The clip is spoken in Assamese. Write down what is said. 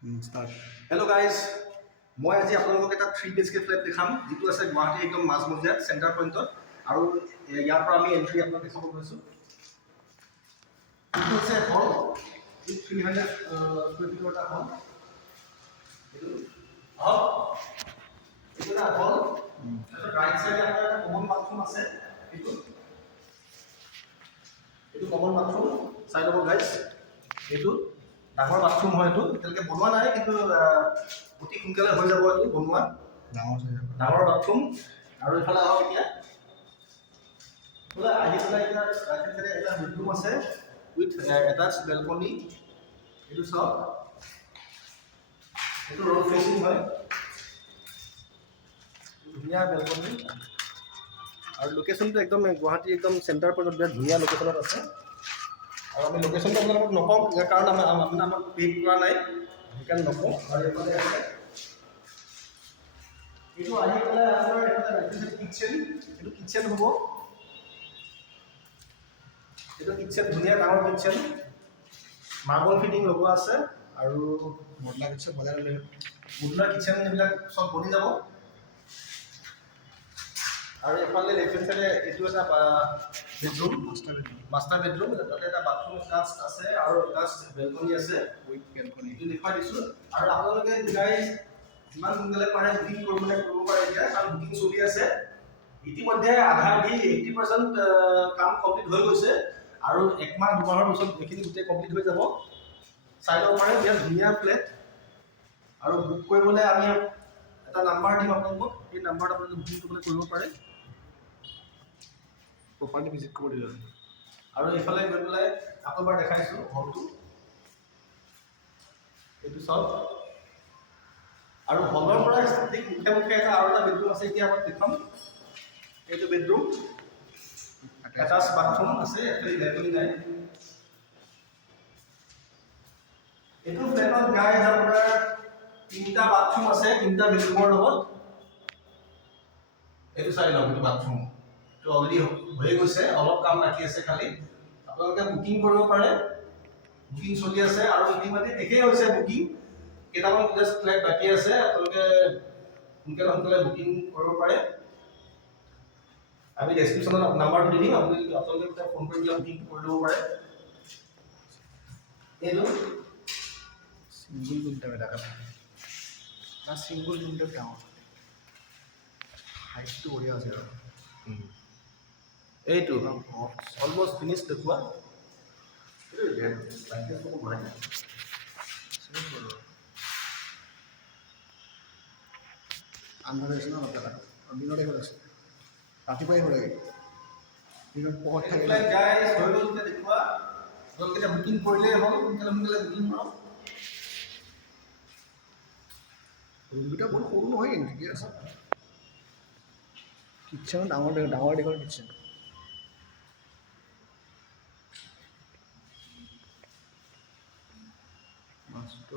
Start. হেল্ল' গাইজ, মই আজি আপোনালোকক এটা 3 BHK ফ্লেট দেখাম, যিটো আছে গুৱাহাটীৰ একদম মাজমজিয়াত চেণ্টাৰ পইণ্টত। আৰু ইয়াৰ পৰা আমি এণ্ট্ৰি আপোনাক দেখাব গৈছোঁ। এইটো হৈছে হল, 300 স্কুৱেৰ ফিটৰ এটা হল। এইটো এটা হল। তাৰপিছত ৰাইট চাইডে আপোনাৰ এটা কমন বাথৰুম আছে। এইটো কমন বাথৰুম চাই ল'ব গাইজ। এইটো ডাঙৰ বাথৰুম হয়। এইটো এতিয়ালৈকে বনোৱা নাই, কিন্তু অতি সোনকালে হৈ যাব। এইটো বনোৱা ডাঙৰ বাথৰুম। আৰু এইফালে আহক এতিয়া, আহি পেলাই এতিয়া ৰাইট চাইডে এটা বেডৰুম আছে উইথ এটাচ বেলকনি। এইটো চাওক, এইটো ৰ'ড ফেচিং হয়, ধুনীয়া বেলকনি। আৰু লোকেশ্যনটো একদম গুৱাহাটীৰ একদম চেণ্টাৰ পইণ্টত বিৰাট ধুনীয়া লোকেশ্যনত আছে। আৰু আমি লোকেশ্যনটো আপোনালোকক নকওঁ, কাৰণ আমাক পেইড কৰা নাই, সেইকাৰণে নকওঁ। আৰু এইফালে আছে, এইটো আহি পেলাই আপোনাৰ এইফালে কিটচেন। এইটো কিটচেন হ'ব। এইটো কিটচেন, ধুনীয়া ডাঙৰ কিটচেন, মাৰ্বল ফিটিং লগোৱা আছে। আৰু মডুলাৰ কিটচেন বনাই ল'লে, মডুলাৰ কিটচেন এইবিলাক চব বনি যাব। আৰু এইফালে লেফ্ট চাইডে এইটো এটা বেডৰুম, মাষ্টাৰ বেডৰুম। তাতে এটা বাথৰুম এটাচ আছে আৰু এটাচ বেলকনি আছে উইথ বেলকনি। এইটো দেখুৱাই দিছোঁ। আৰু আপোনালোকে গাইজ যিমান সোনকালে পাৰে বুকিং কৰিব পাৰে এতিয়া, কাৰণ বুকিং চলি আছে। ইতিমধ্যে আধা আধি 80% কাম কমপ্লিট হৈ গৈছে। আৰু 1 মাহ 2 মাহৰ পিছত এইখিনি গোটেই কমপ্লিট হৈ যাব। চাই ল'ব পাৰে, বিৰাট ধুনীয়া ফ্লেট। আৰু বুক কৰিবলৈ আমি এটা নাম্বাৰ দিম আপোনালোকক, সেই নাম্বাৰত আপোনালোকে বুকিং কৰিব পাৰে, প্ৰপাৰ্টি ভিজিট কৰিব দিব। আৰু এইফালে গৈ পেলাই আকৌ এবাৰ দেখাইছোঁ হলটো। এইটো চাওক। আৰু হলৰ পৰা ঠিক মুখে মুখে আৰু এটা বেডৰুম আছে, এতিয়া আমাক দেখুৱাম। এইটো বেডৰুম, এটাচ বাথৰুম আছে, বেলকনি নাই। এইটো ফ্লেটত গাইজ আপোনাৰ 3টা বাথৰুম আছে, 3টা বেডৰুমৰ লগত। এইটো চাই লওক, এইটো বাথৰুম। এইটো অলৰেডি হৈ গৈছে, অলপ কাম বাকী আছে খালি। আপোনালোকে বুকিং কৰিব পাৰে, বুকিং চলি আছে। আৰু ইতিমধ্যে শেষেই হৈছে বুকিং, কেইটামান জাষ্ট ফ্লেট বাকী আছে। আপোনালোকে সোনকালে বুকিং কৰিব পাৰে। আমি ডেছক্ৰিপশ্যনত নাম্বাৰটো দি দিম, আপোনালোকে ফোন কৰি পেলাই বুকিং কৰি ল'ব পাৰে। এইটো সিঙ্গুল ৰুমটা দেখা না, সিঙ্গুল ৰুমটা কেমন হাইটটো বঢ়িয়া আছে। আৰু এইটো অলমষ্ট ফিনিছ দেখুৱা। আন্ধাৰ হৈছে ন অলপ জেগা, দিনতে হৈ আছে, ৰাতিপুৱাই হৈ লাগে, দিনত পোহৰ থাকিলে। দেখুৱা, আপোনালোকে বুকিং কৰিলেই হ'ল, সোনকালে বুকিং কৰক। ৰুমকেইটা বহুত সৰু নহয়, কিন্তু ঠিকে আছে। কিটচেনো ডাঙৰ দীঘল কিটচেন। মাছটো